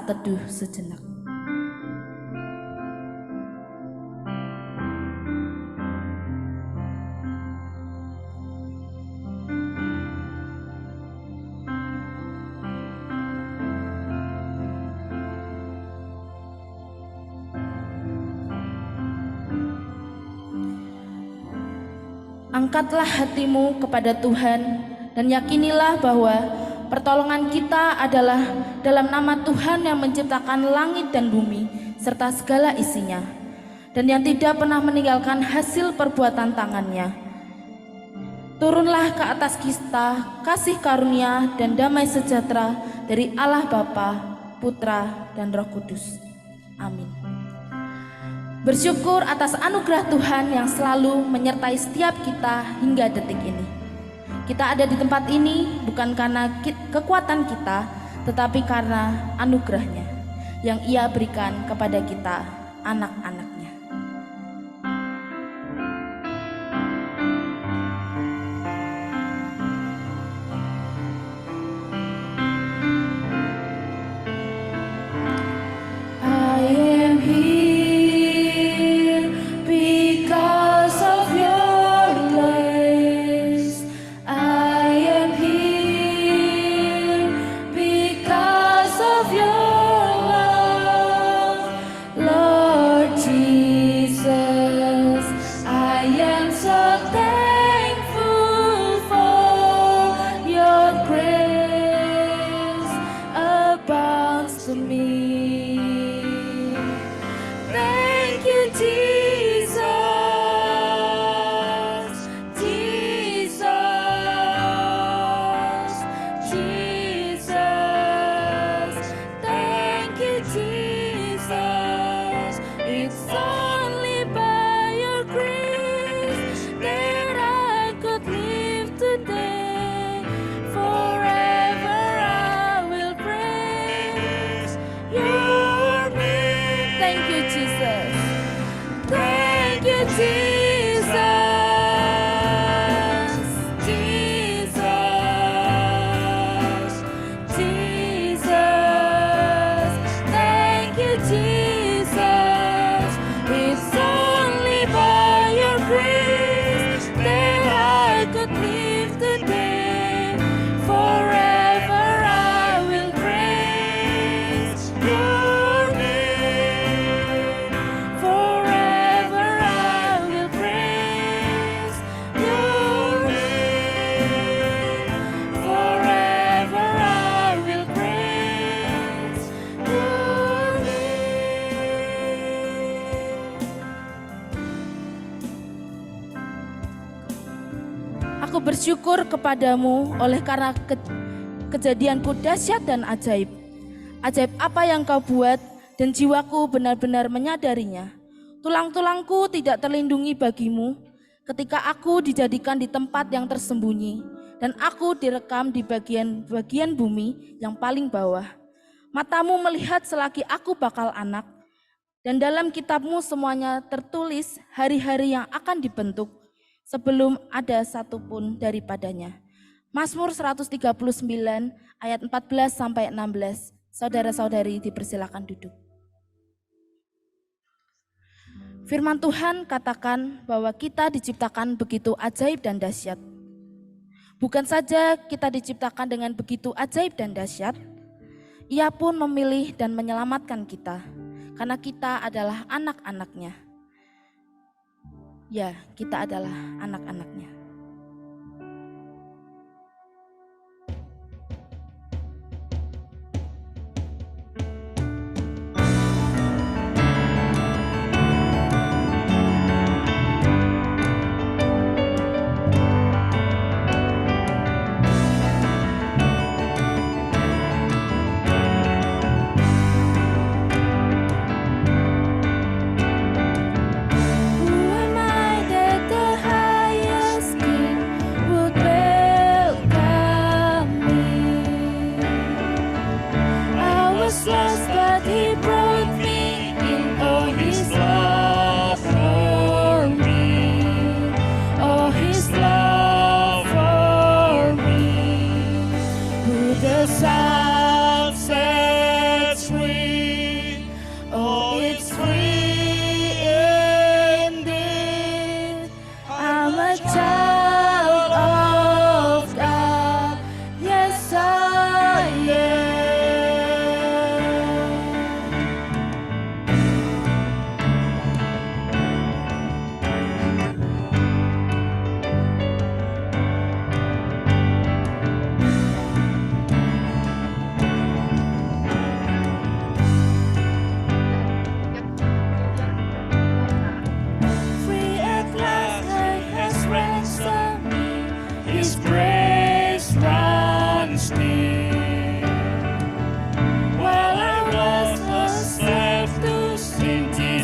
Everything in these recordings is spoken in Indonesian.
saat teduh sejenak. Angkatlah hatimu kepada Tuhan dan yakinilah bahwa pertolongan kita adalah dalam nama Tuhan yang menciptakan langit dan bumi serta segala isinya, dan yang tidak pernah meninggalkan hasil perbuatan tangannya. Turunlah ke atas kita kasih karunia dan damai sejahtera dari Allah Bapa, Putra, dan Roh Kudus. Amin. Bersyukur atas anugerah Tuhan yang selalu menyertai setiap kita hingga detik ini. Kita ada di tempat ini bukan karena kekuatan kita, tetapi karena anugerahnya yang Ia berikan kepada kita, anak-anaknya. Aku bersyukur kepadamu oleh karena kejadianku dahsyat dan ajaib. Ajaib apa yang kau buat dan jiwaku benar-benar menyadarinya. Tulang-tulangku tidak terlindungi bagimu ketika aku dijadikan di tempat yang tersembunyi dan aku direkam di bagian bumi yang paling bawah. Matamu melihat selagi aku bakal anak, dan dalam kitabmu semuanya tertulis hari-hari yang akan dibentuk sebelum ada satupun daripadanya. Mazmur 139 ayat 14-16. Saudara-saudari dipersilakan duduk. Firman Tuhan katakan bahwa kita diciptakan begitu ajaib dan dahsyat. Bukan saja kita diciptakan dengan begitu ajaib dan dahsyat, Ia pun memilih dan menyelamatkan kita, karena kita adalah anak-anaknya. Ya, kita adalah anak-anaknya.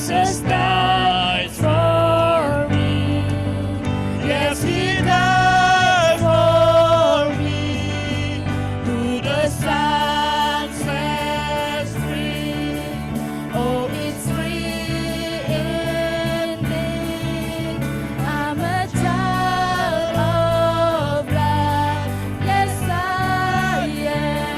Jesus died for me. Yes, He died for me. Who the Son sets free. Oh, it's free indeed. I'm a child of God. Yes, I am.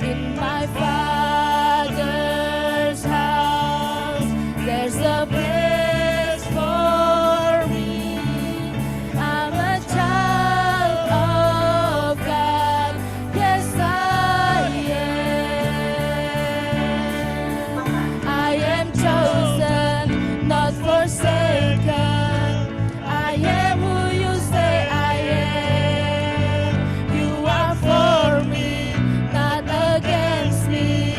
In my Father's house, there's a place for me. I'm a child of God. Yes, I am. I am chosen, not forsaken. I am who you say I am. You are for me, not against me.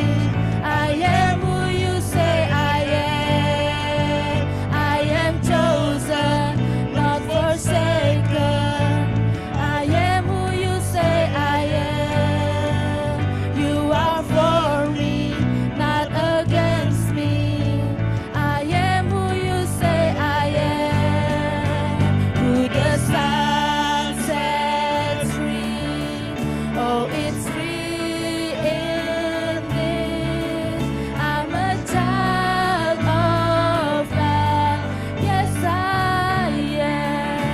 I am who you say I am. I am chosen, not forsaken. I am who you say I am. You are for me, not against me. I am who you say I am. Who the Son sets free. Oh, it's free indeed. I'm a child of God. Yes, I am.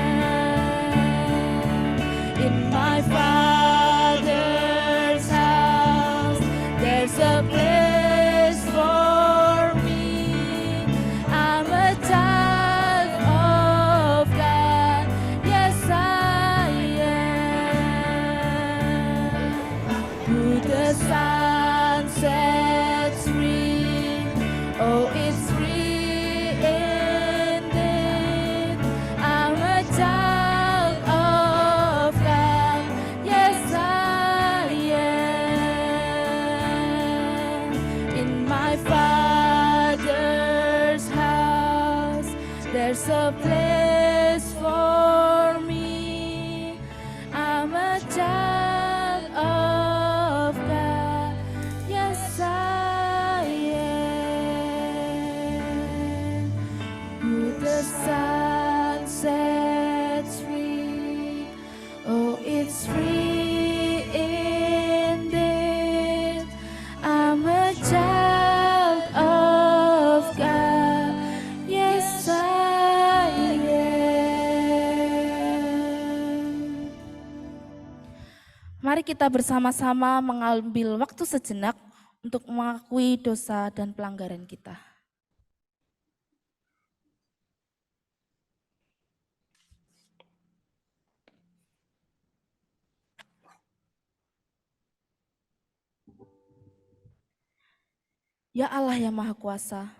In my Father's house, there's a place for me. I'm a child of God. Yes, I am. Who the Son sets free. Oh, it's free indeed. I'm a child of God. Yes, I am. In my Father's house, there's a place for me. I'm a child of God. Yes, I am. Who the Son sets free. Oh, it's free indeed. I'm a child of God. Yes, I am. Mari kita bersama-sama mengambil waktu sejenak untuk mengakui dosa dan pelanggaran kita. Ya Allah yang Maha Kuasa,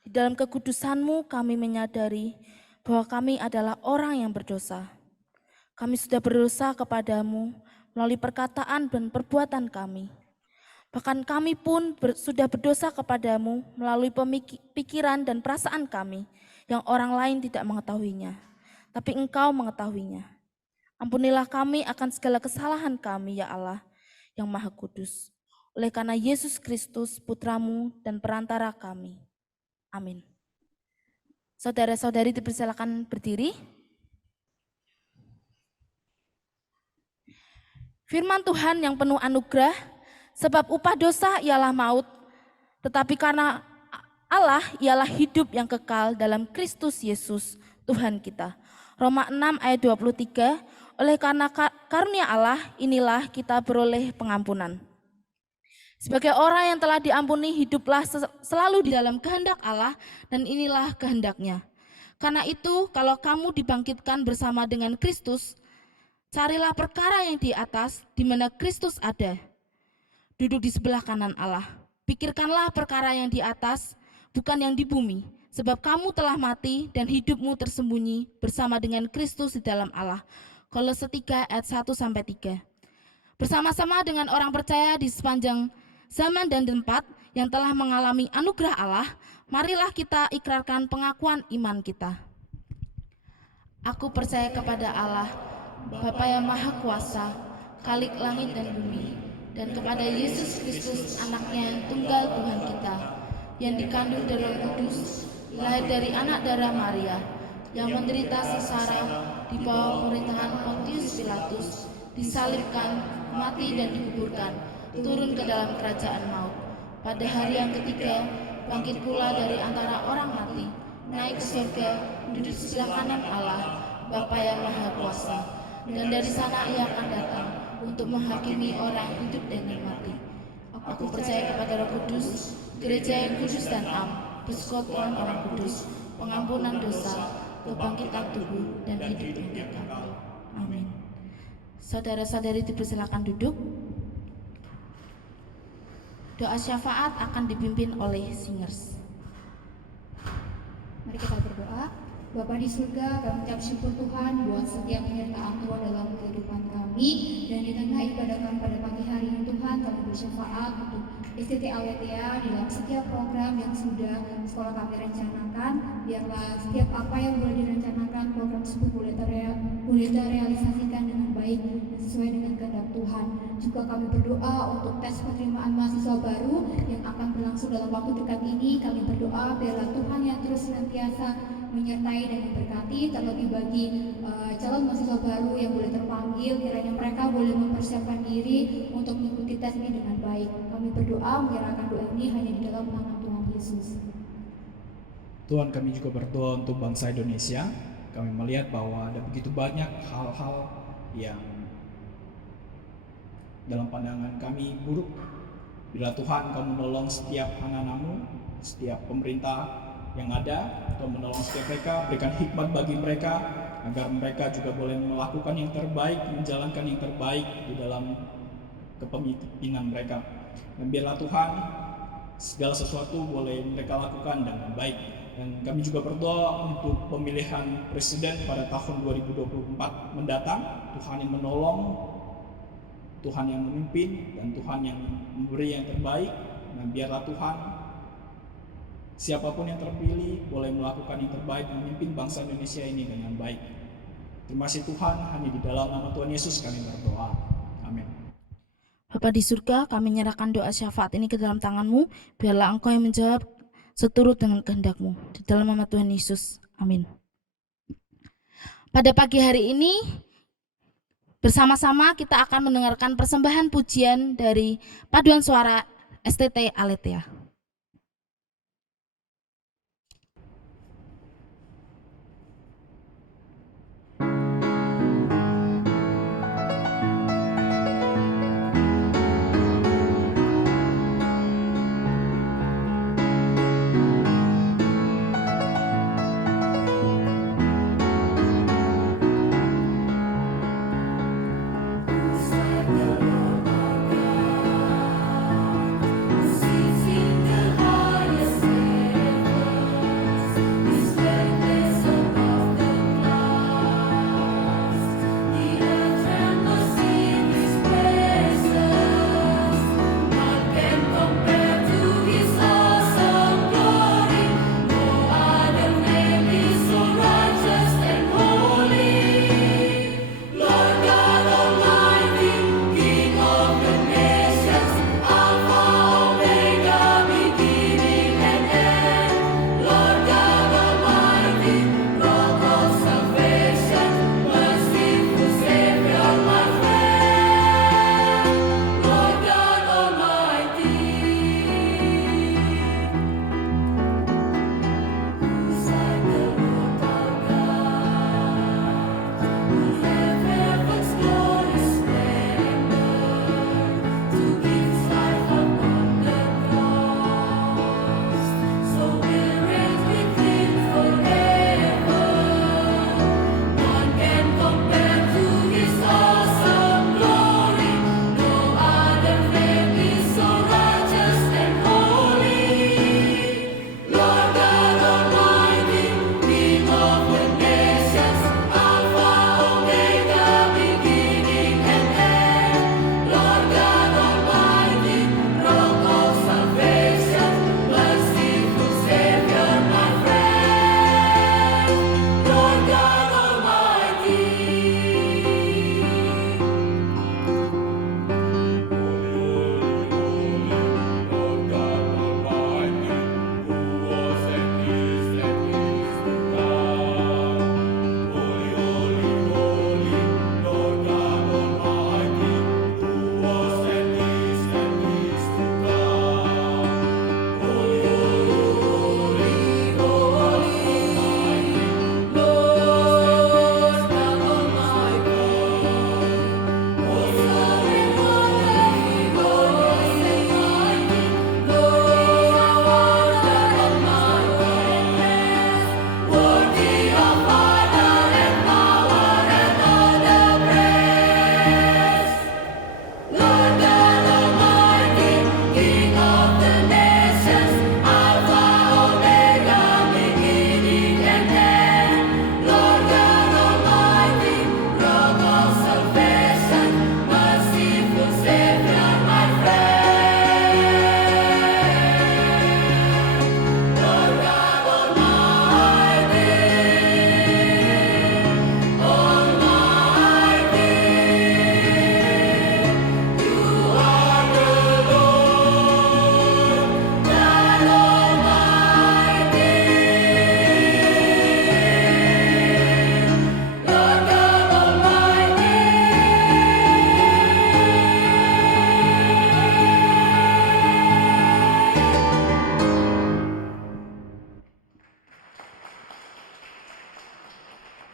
di dalam kekudusan-Mu kami menyadari bahwa kami adalah orang yang berdosa. Kami sudah berdosa kepadamu melalui perkataan dan perbuatan kami. Bahkan kami pun sudah berdosa kepadamu melalui pikiran dan perasaan kami yang orang lain tidak mengetahuinya, tapi Engkau mengetahuinya. Ampunilah kami akan segala kesalahan kami, ya Allah yang Maha Kudus. Oleh karena Yesus Kristus, Putramu dan perantara kami. Amin. Saudara-saudari dipersilakan berdiri. Firman Tuhan yang penuh anugerah, sebab upah dosa ialah maut, tetapi karena Allah ialah hidup yang kekal dalam Kristus Yesus, Tuhan kita. Roma 6 ayat 23, oleh karena karunia Allah inilah kita beroleh pengampunan. Sebagai orang yang telah diampuni, hiduplah selalu di dalam kehendak Allah, dan inilah kehendaknya. Karena itu, kalau kamu dibangkitkan bersama dengan Kristus, carilah perkara yang di atas, di mana Kristus ada, duduk di sebelah kanan Allah. Pikirkanlah perkara yang di atas, bukan yang di bumi, sebab kamu telah mati dan hidupmu tersembunyi bersama dengan Kristus di dalam Allah. Kolose 3 ayat 1-3. Bersama-sama dengan orang percaya di sepanjang zaman dan tempat yang telah mengalami anugerah Allah, marilah kita ikrarkan pengakuan iman kita. Aku percaya kepada Allah, Bapa yang Maha Kuasa, Khalik langit dan bumi, dan kepada Yesus Kristus, anaknya yang tunggal Tuhan kita, yang dikandung dari Roh Kudus, lahir dari anak darah Maria, yang menderita sengsara di bawah pemerintahan Pontius Pilatus, disalibkan, mati dan dikuburkan, turun ke dalam kerajaan maut. Pada hari yang ketiga, bangkit pula dari antara orang mati, naik ke surga, duduk di sebelah kanan Allah, Bapa yang Maha Kuasa. Dan dari sana ia akan datang untuk menghakimi orang hidup dan yang mati. Aku percaya kepada Roh Kudus, gereja yang kudus dan am, persekutuan orang kudus, pengampunan dosa, kebangkitan tubuh, dan hidup yang kekal. Amin. Saudara-saudari dipersilakan duduk. Doa syafaat akan dipimpin oleh singers. Mari kita berdoa. Bapa di surga, kami ucap syukur Tuhan buat setiap penyertaan Tuhan dalam kehidupan kami, dan di tengah ibadah kami pada pagi hari ini Tuhan, kami bersyafaat untuk STT Aletheia dalam setiap program yang sudah sekolah kami rencanakan. Biarlah setiap apa yang boleh direncanakan, program tersebut boleh terrealisasikan dengan baik dan sesuai dengan kehendak Tuhan. Juga kami berdoa untuk tes penerimaan mahasiswa baru yang akan berlangsung dalam waktu dekat ini. Kami berdoa biarlah Tuhan yang terus senantiasa menyertai dan memberkati, terlebih bagi calon mahasiswa baru yang boleh terpanggil, kiranya mereka boleh mempersiapkan diri untuk mengikuti tes ini dengan baik. Kami berdoa menyerahkan doa ini hanya di dalam nama Tuhan Yesus. Tuhan, kami juga berdoa untuk bangsa Indonesia. Kami melihat bahwa ada begitu banyak hal-hal yang dalam pandangan kami buruk. Bila Tuhan Kau menolong setiap anak-Mu, setiap pemerintah yang ada, Tuhan menolong setiap mereka, berikan hikmat bagi mereka, agar mereka juga boleh melakukan yang terbaik, menjalankan yang terbaik di dalam kepemimpinan mereka. Dan biarlah Tuhan, segala sesuatu boleh mereka lakukan dengan baik. Dan kami juga berdoa untuk pemilihan presiden pada tahun 2024 mendatang. Tuhan yang menolong, Tuhan yang memimpin, dan Tuhan yang memberi yang terbaik. Dan biarlah Tuhan, siapapun yang terpilih boleh melakukan yang terbaik, memimpin bangsa Indonesia ini dengan baik. Terima kasih Tuhan, hanya di dalam nama Tuhan Yesus kami berdoa. Amin. Bapa di surga, kami menyerahkan doa syafaat ini ke dalam tangan-Mu. Biarlah Engkau yang menjawab seturut dengan kehendak-Mu. Di dalam nama Tuhan Yesus. Amin. Pada pagi hari ini, bersama-sama kita akan mendengarkan persembahan pujian dari paduan suara STT Aletheia. Sisi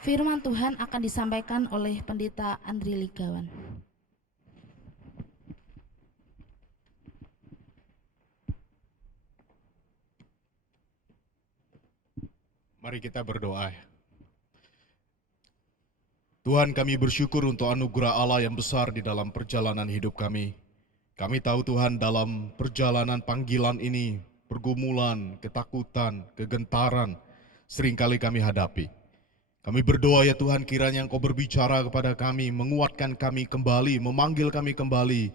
Firman Tuhan akan disampaikan oleh Pendeta Andri Ligawan. Mari kita berdoa. Tuhan, kami bersyukur untuk anugerah Allah yang besar di dalam perjalanan hidup kami. Kami tahu Tuhan, dalam perjalanan panggilan ini, pergumulan, ketakutan, kegentaran seringkali kami hadapi. Kami berdoa ya Tuhan, kiranya Engkau berbicara kepada kami, menguatkan kami kembali, memanggil kami kembali,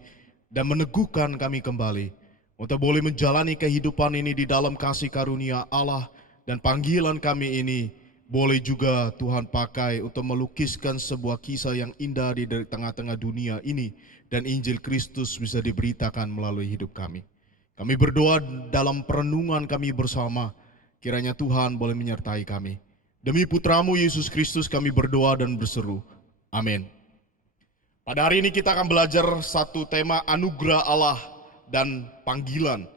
dan meneguhkan kami kembali, untuk boleh menjalani kehidupan ini di dalam kasih karunia Allah. Dan panggilan kami ini boleh juga Tuhan pakai untuk melukiskan sebuah kisah yang indah di tengah-tengah dunia ini. Dan Injil Kristus bisa diberitakan melalui hidup kami. Kami berdoa dalam perenungan kami bersama, kiranya Tuhan boleh menyertai kami. Demi Putramu Yesus Kristus kami berdoa dan berseru. Amin. Pada hari ini kita akan belajar satu tema anugerah Allah dan panggilan.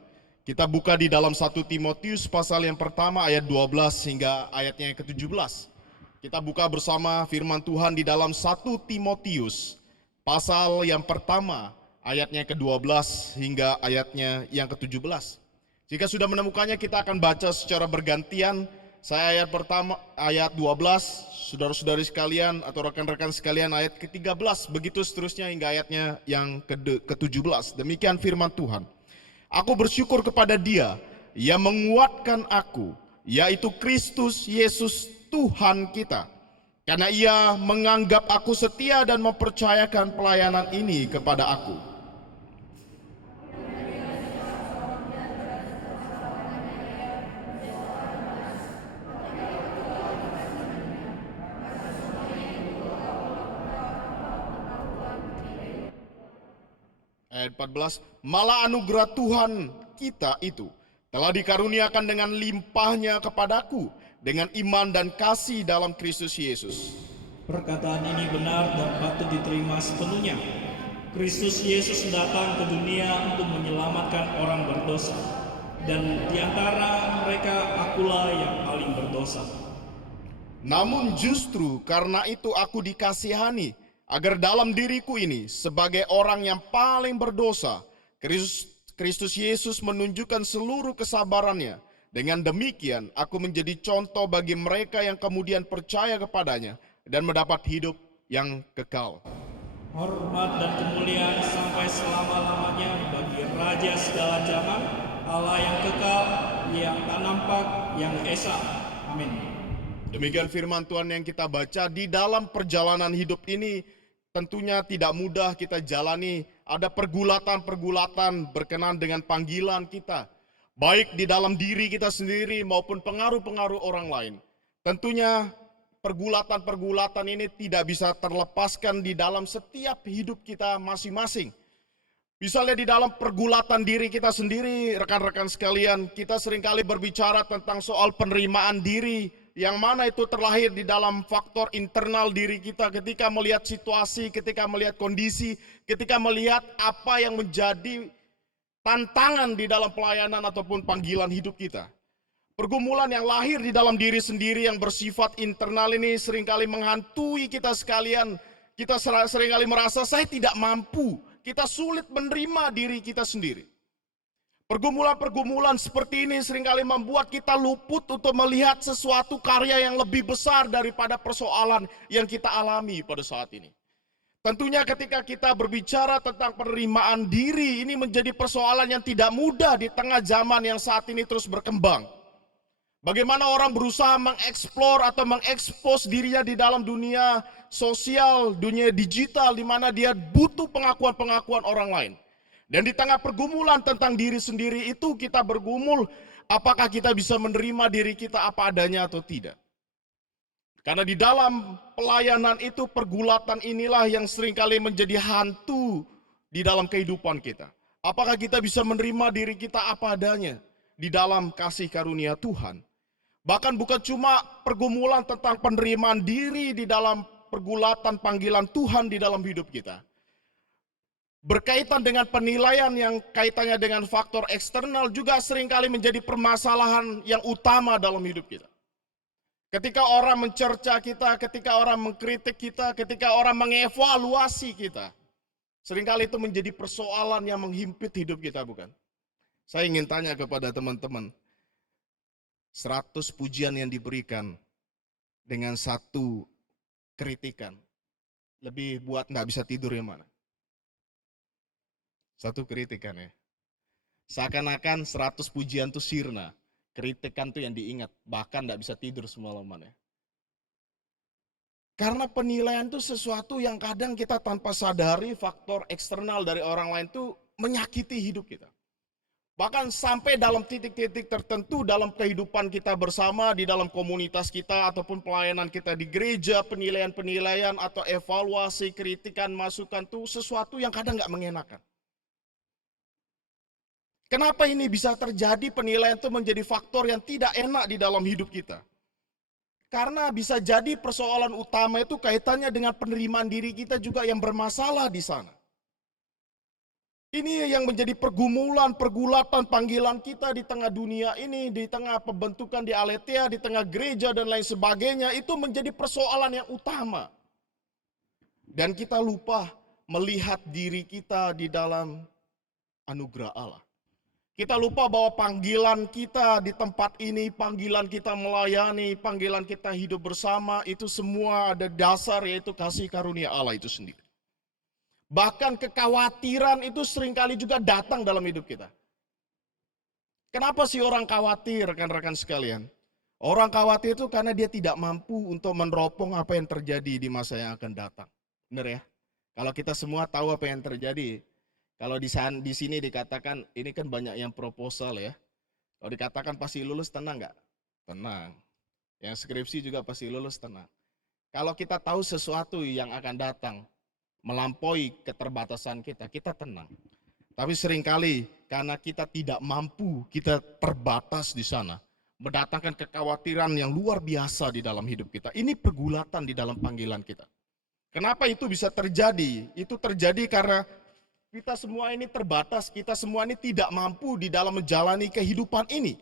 Kita buka di dalam 1 Timotius pasal yang pertama ayat 12 hingga ayatnya yang ke-17. Kita buka bersama firman Tuhan di dalam 1 Timotius pasal yang pertama ayatnya ke-12 hingga ayatnya yang ke-17. Jika sudah menemukannya kita akan baca secara bergantian. Saya ayat pertama ayat 12, saudara-saudari sekalian atau rekan-rekan sekalian ayat ke-13, begitu seterusnya hingga ayatnya yang ke-17. Demikian firman Tuhan. Aku bersyukur kepada Dia yang menguatkan aku, yaitu Kristus Yesus Tuhan kita. Karena Ia menganggap aku setia dan mempercayakan pelayanan ini kepada aku. Ayat 14, malah anugerah Tuhan kita itu telah dikaruniakan dengan limpahnya kepadaku dengan iman dan kasih dalam Kristus Yesus. Perkataan ini benar dan patut diterima sepenuhnya. Kristus Yesus datang ke dunia untuk menyelamatkan orang berdosa, dan di antara mereka akulah yang paling berdosa. Namun justru karena itu aku dikasihani, agar dalam diriku ini sebagai orang yang paling berdosa, Kristus Yesus menunjukkan seluruh kesabarannya. Dengan demikian aku menjadi contoh bagi mereka yang kemudian percaya kepadanya dan mendapat hidup yang kekal. Hormat dan kemuliaan sampai selama-lamanya bagi Raja segala zaman, Allah yang kekal, yang tak nampak, yang esa. Amin. Demikian firman Tuhan yang kita baca. Di dalam perjalanan hidup ini tentunya tidak mudah kita jalani. Ada pergulatan-pergulatan berkenaan dengan panggilan kita, baik di dalam diri kita sendiri maupun pengaruh-pengaruh orang lain. Tentunya pergulatan-pergulatan ini tidak bisa terlepaskan di dalam setiap hidup kita masing-masing. Misalnya di dalam pergulatan diri kita sendiri, rekan-rekan sekalian, kita seringkali berbicara tentang soal penerimaan diri, yang mana itu terlahir di dalam faktor internal diri kita ketika melihat situasi, ketika melihat kondisi, ketika melihat apa yang menjadi tantangan di dalam pelayanan ataupun panggilan hidup kita. Pergumulan yang lahir di dalam diri sendiri yang bersifat internal ini seringkali menghantui kita sekalian. Kita seringkali merasa saya tidak mampu, kita sulit menerima diri kita sendiri. Pergumulan-pergumulan seperti ini seringkali membuat kita luput untuk melihat sesuatu karya yang lebih besar daripada persoalan yang kita alami pada saat ini. Tentunya ketika kita berbicara tentang penerimaan diri, ini menjadi persoalan yang tidak mudah di tengah zaman yang saat ini terus berkembang. Bagaimana orang berusaha mengeksplor atau mengekspos dirinya di dalam dunia sosial, dunia digital, di mana dia butuh pengakuan-pengakuan orang lain. Dan di tengah pergumulan tentang diri sendiri itu kita bergumul, apakah kita bisa menerima diri kita apa adanya atau tidak. Karena di dalam pelayanan itu pergulatan inilah yang seringkali menjadi hantu di dalam kehidupan kita. Apakah kita bisa menerima diri kita apa adanya di dalam kasih karunia Tuhan. Bahkan bukan cuma pergumulan tentang penerimaan diri di dalam pergulatan panggilan Tuhan di dalam hidup kita. Berkaitan dengan penilaian yang kaitannya dengan faktor eksternal juga seringkali menjadi permasalahan yang utama dalam hidup kita. Ketika orang mencerca kita, ketika orang mengkritik kita, ketika orang mengevaluasi kita, seringkali itu menjadi persoalan yang menghimpit hidup kita, bukan? Saya ingin tanya kepada teman-teman, 100 pujian yang diberikan dengan 1 kritikan, lebih buat nggak bisa tidur yang mana? 1 kritikan ya. Seakan-akan 100 pujian itu sirna. Kritikan tuh yang diingat, bahkan nggak bisa tidur semalaman ya. Karena penilaian itu sesuatu yang kadang kita tanpa sadari faktor eksternal dari orang lain itu menyakiti hidup kita. Bahkan sampai dalam titik-titik tertentu dalam kehidupan kita bersama, di dalam komunitas kita ataupun pelayanan kita di gereja, penilaian-penilaian atau evaluasi, kritikan, masukan itu sesuatu yang kadang nggak mengenakan. Kenapa ini bisa terjadi? Penilaian itu menjadi faktor yang tidak enak di dalam hidup kita. Karena bisa jadi persoalan utama itu kaitannya dengan penerimaan diri kita juga yang bermasalah di sana. Ini yang menjadi pergumulan, pergulatan panggilan kita di tengah dunia ini, di tengah pembentukan di Aletheia, di tengah gereja dan lain sebagainya, itu menjadi persoalan yang utama. Dan kita lupa melihat diri kita di dalam anugerah Allah. Kita lupa bahwa panggilan kita di tempat ini, panggilan kita melayani, panggilan kita hidup bersama, itu semua ada dasar yaitu kasih karunia Allah itu sendiri. Bahkan kekhawatiran itu seringkali juga datang dalam hidup kita. Kenapa sih orang khawatir, rekan-rekan sekalian? Orang khawatir itu karena dia tidak mampu untuk meneropong apa yang terjadi di masa yang akan datang. Benar ya? Kalau kita semua tahu apa yang terjadi, kalau di sini dikatakan, ini kan banyak yang proposal ya. Kalau dikatakan pasti lulus, tenang nggak? Tenang. Yang skripsi juga pasti lulus, tenang. Kalau kita tahu sesuatu yang akan datang, melampaui keterbatasan kita, kita tenang. Tapi seringkali karena kita tidak mampu, kita terbatas di sana. Mendatangkan kekhawatiran yang luar biasa di dalam hidup kita. Ini pergulatan di dalam panggilan kita. Kenapa itu bisa terjadi? Itu terjadi karena kita semua ini terbatas, kita semua ini tidak mampu di dalam menjalani kehidupan ini.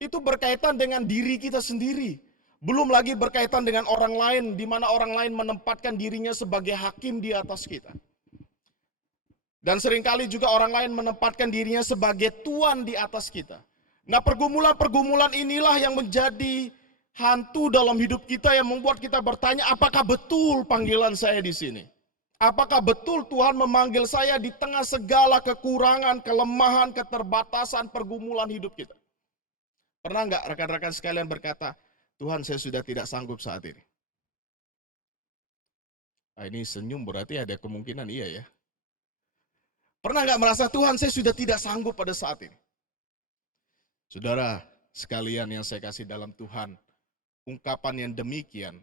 Itu berkaitan dengan diri kita sendiri. Belum lagi berkaitan dengan orang lain, di mana orang lain menempatkan dirinya sebagai hakim di atas kita. Dan seringkali juga orang lain menempatkan dirinya sebagai tuan di atas kita. Nah, pergumulan-pergumulan inilah yang menjadi hantu dalam hidup kita yang membuat kita bertanya, apakah betul panggilan saya di sini? Apakah betul Tuhan memanggil saya di tengah segala kekurangan, kelemahan, keterbatasan, pergumulan hidup kita? Pernah nggak rekan-rekan sekalian berkata, Tuhan saya sudah tidak sanggup saat ini? Nah, ini senyum berarti ada kemungkinan iya ya. Pernah nggak merasa Tuhan saya sudah tidak sanggup pada saat ini? Saudara sekalian yang saya kasih dalam Tuhan, ungkapan yang demikian,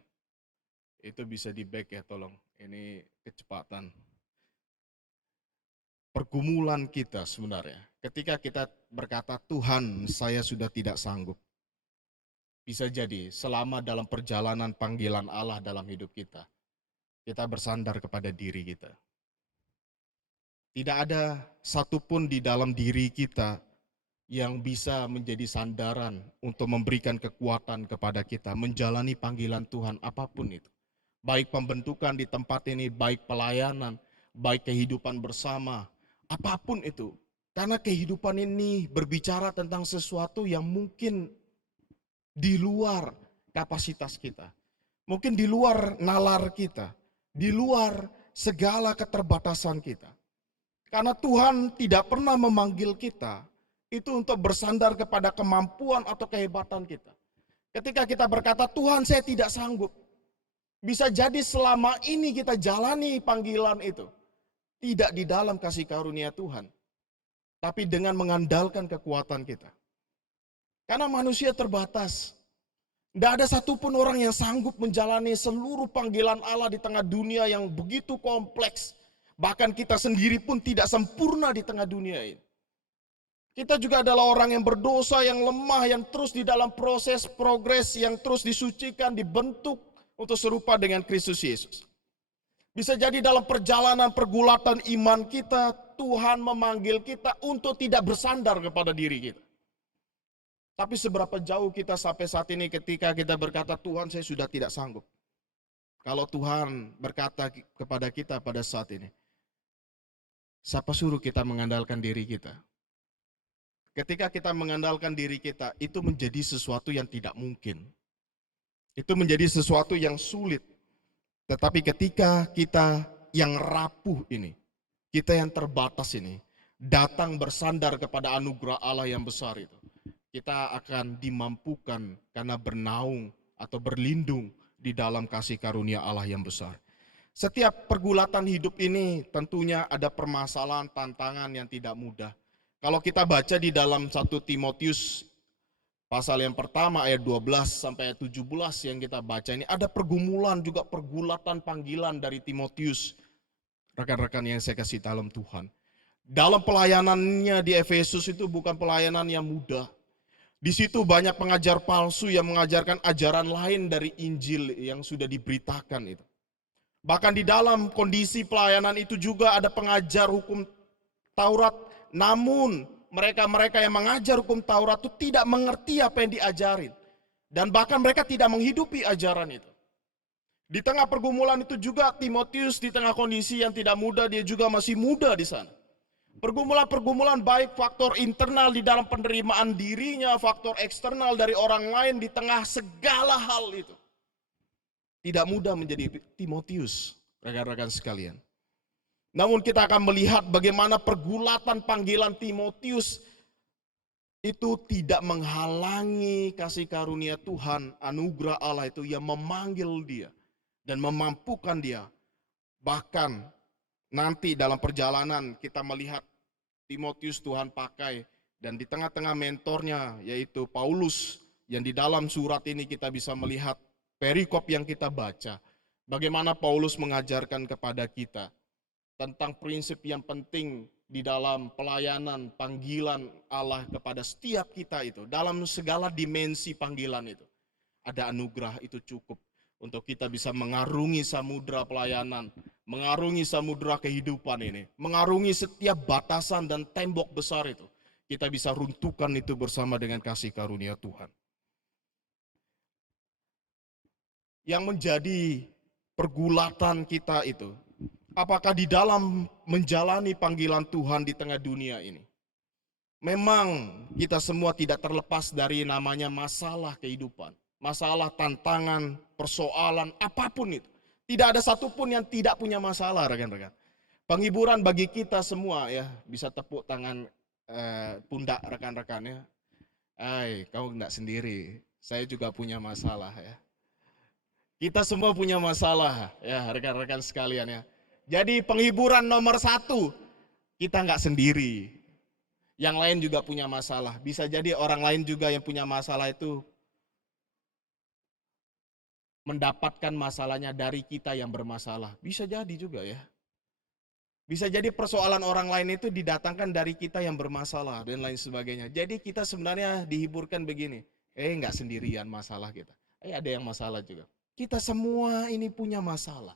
itu bisa di back ya tolong. Ini kecepatan. Pergumulan kita sebenarnya, ketika kita berkata Tuhan saya sudah tidak sanggup. Bisa jadi selama dalam perjalanan panggilan Allah dalam hidup kita, kita bersandar kepada diri kita. Tidak ada satupun di dalam diri kita yang bisa menjadi sandaran untuk memberikan kekuatan kepada kita menjalani panggilan Tuhan apapun itu. Baik pembentukan di tempat ini, baik pelayanan, baik kehidupan bersama, apapun itu. Karena kehidupan ini berbicara tentang sesuatu yang mungkin di luar kapasitas kita. Mungkin di luar nalar kita, di luar segala keterbatasan kita. Karena Tuhan tidak pernah memanggil kita itu untuk bersandar kepada kemampuan atau kehebatan kita. Ketika kita berkata, Tuhan saya tidak sanggup. Bisa jadi selama ini kita jalani panggilan itu. Tidak di dalam kasih karunia Tuhan. Tapi dengan mengandalkan kekuatan kita. Karena manusia terbatas. Tidak ada satupun orang yang sanggup menjalani seluruh panggilan Allah di tengah dunia yang begitu kompleks. Bahkan kita sendiri pun tidak sempurna di tengah dunia ini. Kita juga adalah orang yang berdosa, yang lemah, yang terus di dalam proses progres, yang terus disucikan, dibentuk untuk serupa dengan Kristus Yesus. Bisa jadi dalam perjalanan pergulatan iman kita, Tuhan memanggil kita untuk tidak bersandar kepada diri kita. Tapi seberapa jauh kita sampai saat ini ketika kita berkata, Tuhan saya sudah tidak sanggup. Kalau Tuhan berkata kepada kita pada saat ini, siapa suruh kita mengandalkan diri kita? Ketika kita mengandalkan diri kita, itu menjadi sesuatu yang tidak mungkin. Itu menjadi sesuatu yang sulit. Tetapi ketika kita yang rapuh ini, kita yang terbatas ini, datang bersandar kepada anugerah Allah yang besar itu, kita akan dimampukan karena bernaung atau berlindung di dalam kasih karunia Allah yang besar. Setiap pergulatan hidup ini tentunya ada permasalahan, tantangan yang tidak mudah. Kalau kita baca di dalam 1 Timotius pasal yang pertama ayat 12 sampai ayat 17 yang kita baca ini, ada pergumulan juga pergulatan panggilan dari Timotius. Rekan-rekan yang saya kasih dalam Tuhan. Dalam pelayanannya di Efesus itu bukan pelayanan yang mudah. Di situ banyak pengajar palsu yang mengajarkan ajaran lain dari Injil yang sudah diberitakan itu. Bahkan di dalam kondisi pelayanan itu juga ada pengajar hukum Taurat, namun mereka-mereka yang mengajar hukum Taurat itu tidak mengerti apa yang diajarin. Dan bahkan mereka tidak menghidupi ajaran itu. Di tengah pergumulan itu juga Timotius di tengah kondisi yang tidak mudah, dia juga masih muda di sana. Pergumulan-pergumulan baik faktor internal di dalam penerimaan dirinya, faktor eksternal dari orang lain di tengah segala hal itu. Tidak mudah menjadi Timotius, rekan-rekan sekalian. Namun kita akan melihat bagaimana pergulatan panggilan Timotius itu tidak menghalangi kasih karunia Tuhan, anugerah Allah itu yang memanggil dia dan memampukan dia. Bahkan nanti dalam perjalanan kita melihat Timotius Tuhan pakai dan di tengah-tengah mentornya yaitu Paulus yang di dalam surat ini kita bisa melihat perikop yang kita baca. Bagaimana Paulus mengajarkan kepada kita tentang prinsip yang penting di dalam pelayanan panggilan Allah kepada setiap kita itu. Dalam segala dimensi panggilan itu. Ada anugerah itu cukup untuk kita bisa mengarungi samudra pelayanan, mengarungi samudra kehidupan ini, mengarungi setiap batasan dan tembok besar itu. Kita bisa runtuhkan itu bersama dengan kasih karunia Tuhan. Yang menjadi pergulatan kita itu, apakah di dalam menjalani panggilan Tuhan di tengah dunia ini, memang kita semua tidak terlepas dari namanya masalah kehidupan. Masalah, tantangan, persoalan, apapun itu. Tidak ada satupun yang tidak punya masalah, rekan-rekan. Penghiburan bagi kita semua ya, bisa tepuk tangan pundak rekan-rekan ya. Kamu enggak sendiri, saya juga punya masalah ya. Kita semua punya masalah ya rekan-rekan sekalian ya. Jadi penghiburan nomor 1, kita enggak sendiri. Yang lain juga punya masalah. Bisa jadi orang lain juga yang punya masalah itu mendapatkan masalahnya dari kita yang bermasalah. Bisa jadi juga ya. Bisa jadi persoalan orang lain itu didatangkan dari kita yang bermasalah dan lain sebagainya. Jadi kita sebenarnya dihiburkan begini. Enggak sendirian masalah kita. Ada yang masalah juga. Kita semua ini punya masalah.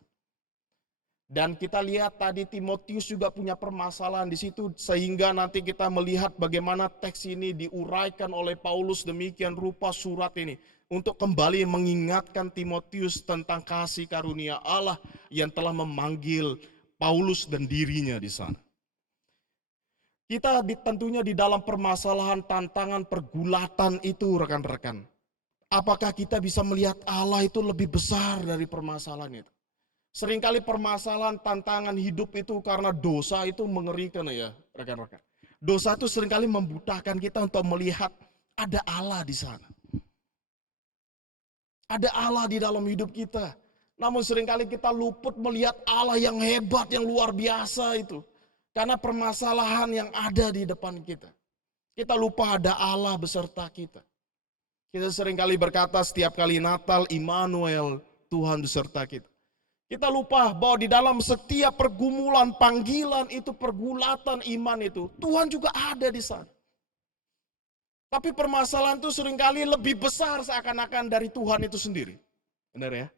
Dan kita lihat tadi Timotius juga punya permasalahan di situ. Sehingga nanti kita melihat bagaimana teks ini diuraikan oleh Paulus demikian rupa surat ini. Untuk kembali mengingatkan Timotius tentang kasih karunia Allah yang telah memanggil Paulus dan dirinya di sana. Kita tentunya di dalam permasalahan, tantangan, pergulatan itu rekan-rekan. Apakah kita bisa melihat Allah itu lebih besar dari permasalahan itu? Seringkali permasalahan, tantangan hidup itu karena dosa itu mengerikan ya rekan-rekan. Dosa itu seringkali membutakan kita untuk melihat ada Allah di sana. Ada Allah di dalam hidup kita. Namun seringkali kita luput melihat Allah yang hebat, yang luar biasa itu. Karena permasalahan yang ada di depan kita. Kita lupa ada Allah beserta kita. Kita seringkali berkata setiap kali Natal, Immanuel, Tuhan beserta kita. Kita lupa bahwa di dalam setiap pergumulan, panggilan itu, pergulatan iman itu, Tuhan juga ada di sana. Tapi permasalahan itu seringkali lebih besar seakan-akan dari Tuhan itu sendiri. Benar ya?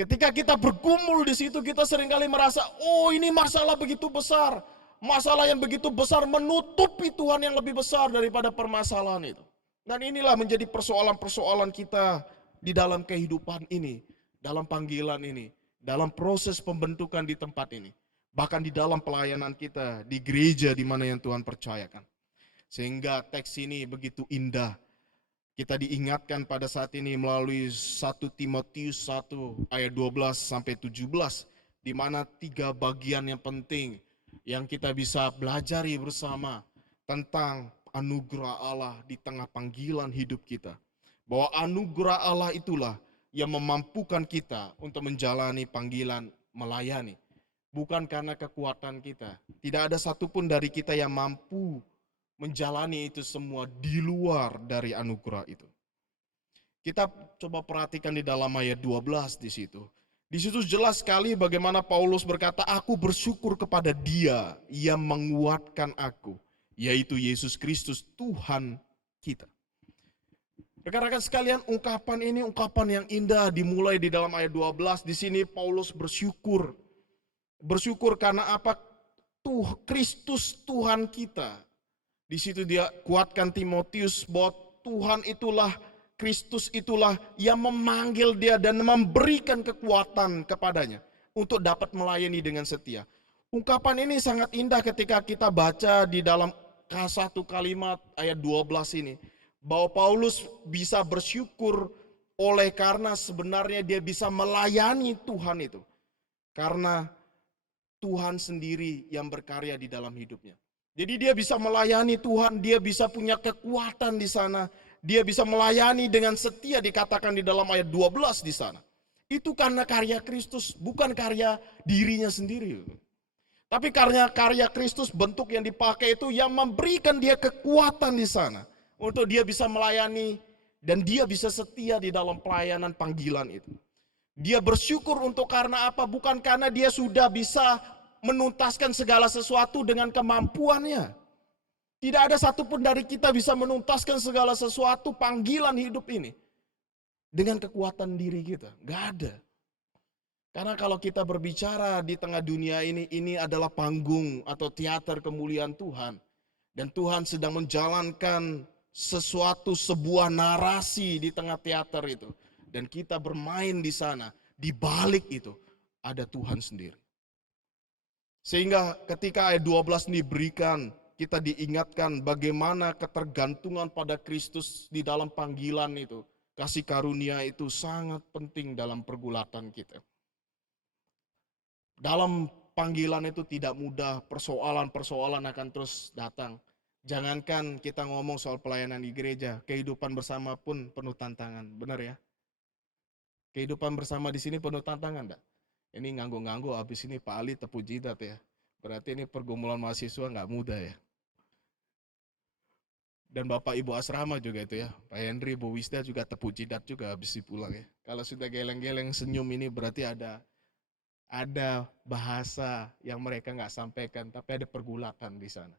Ketika kita bergumul di situ, kita seringkali merasa, oh ini masalah begitu besar. Masalah yang begitu besar menutupi Tuhan yang lebih besar daripada permasalahan itu. Dan inilah menjadi persoalan-persoalan kita di dalam kehidupan ini, dalam panggilan ini, dalam proses pembentukan di tempat ini. Bahkan di dalam pelayanan kita, di gereja di mana yang Tuhan percayakan. Sehingga teks ini begitu indah. Kita diingatkan pada saat ini melalui 1 Timotius 1 ayat 12 sampai 17. Di mana 3 bagian yang penting yang kita bisa belajari bersama tentang anugerah Allah di tengah panggilan hidup kita. Bahwa anugerah Allah itulah yang memampukan kita untuk menjalani panggilan melayani. Bukan karena kekuatan kita. Tidak ada satupun dari kita yang mampu menjalani itu semua di luar dari anugerah itu. Kita coba perhatikan di dalam ayat 12 di situ. Di situ jelas sekali bagaimana Paulus berkata, aku bersyukur kepada Dia yang menguatkan aku, yaitu Yesus Kristus Tuhan kita. Rekan-rekan sekalian, ungkapan ini ungkapan yang indah dimulai di dalam ayat 12. Di sini Paulus bersyukur. Bersyukur karena apa? Kristus Tuhan kita. Di situ dia kuatkan Timotius bahwa Tuhan itulah, Kristus itulah yang memanggil dia dan memberikan kekuatan kepadanya untuk dapat melayani dengan setia. Ungkapan ini sangat indah ketika kita baca di dalam satu kalimat ayat 12 ini. Bahwa Paulus bisa bersyukur oleh karena sebenarnya dia bisa melayani Tuhan itu. Karena Tuhan sendiri yang berkarya di dalam hidupnya. Jadi dia bisa melayani Tuhan, dia bisa punya kekuatan di sana. Dia bisa melayani dengan setia dikatakan di dalam ayat 12 di sana. Itu karena karya Kristus, bukan karya dirinya sendiri. Tapi karya Kristus bentuk yang dipakai itu yang memberikan dia kekuatan di sana. Untuk dia bisa melayani dan dia bisa setia di dalam pelayanan panggilan itu. Dia bersyukur untuk karena apa? Bukan karena dia sudah bisa menuntaskan segala sesuatu dengan kemampuannya. Tidak ada satupun dari kita bisa menuntaskan segala sesuatu panggilan hidup ini dengan kekuatan diri kita. Gak ada. Karena kalau kita berbicara di tengah dunia ini adalah panggung atau teater kemuliaan Tuhan. Dan Tuhan sedang menjalankan sebuah narasi di tengah teater itu. Dan kita bermain di sana, di balik itu ada Tuhan sendiri. Sehingga ketika ayat 12 diberikan, kita diingatkan bagaimana ketergantungan pada Kristus di dalam panggilan itu. Kasih karunia itu sangat penting dalam pergulatan kita. Dalam panggilan itu tidak mudah, persoalan-persoalan akan terus datang. Jangankan kita ngomong soal pelayanan di gereja, kehidupan bersama pun penuh tantangan, benar ya? Kehidupan bersama di sini penuh tantangan enggak? Ini nganggu-nganggu, habis ini Pak Ali tepuk jidat ya. Berarti ini pergumulan mahasiswa nggak mudah ya. Dan Bapak Ibu asrama juga itu ya. Pak Henry, Bu Wisda juga tepuk jidat juga habis pulang ya. Kalau sudah geleng-geleng senyum ini berarti ada bahasa yang mereka nggak sampaikan, tapi ada pergulatan di sana.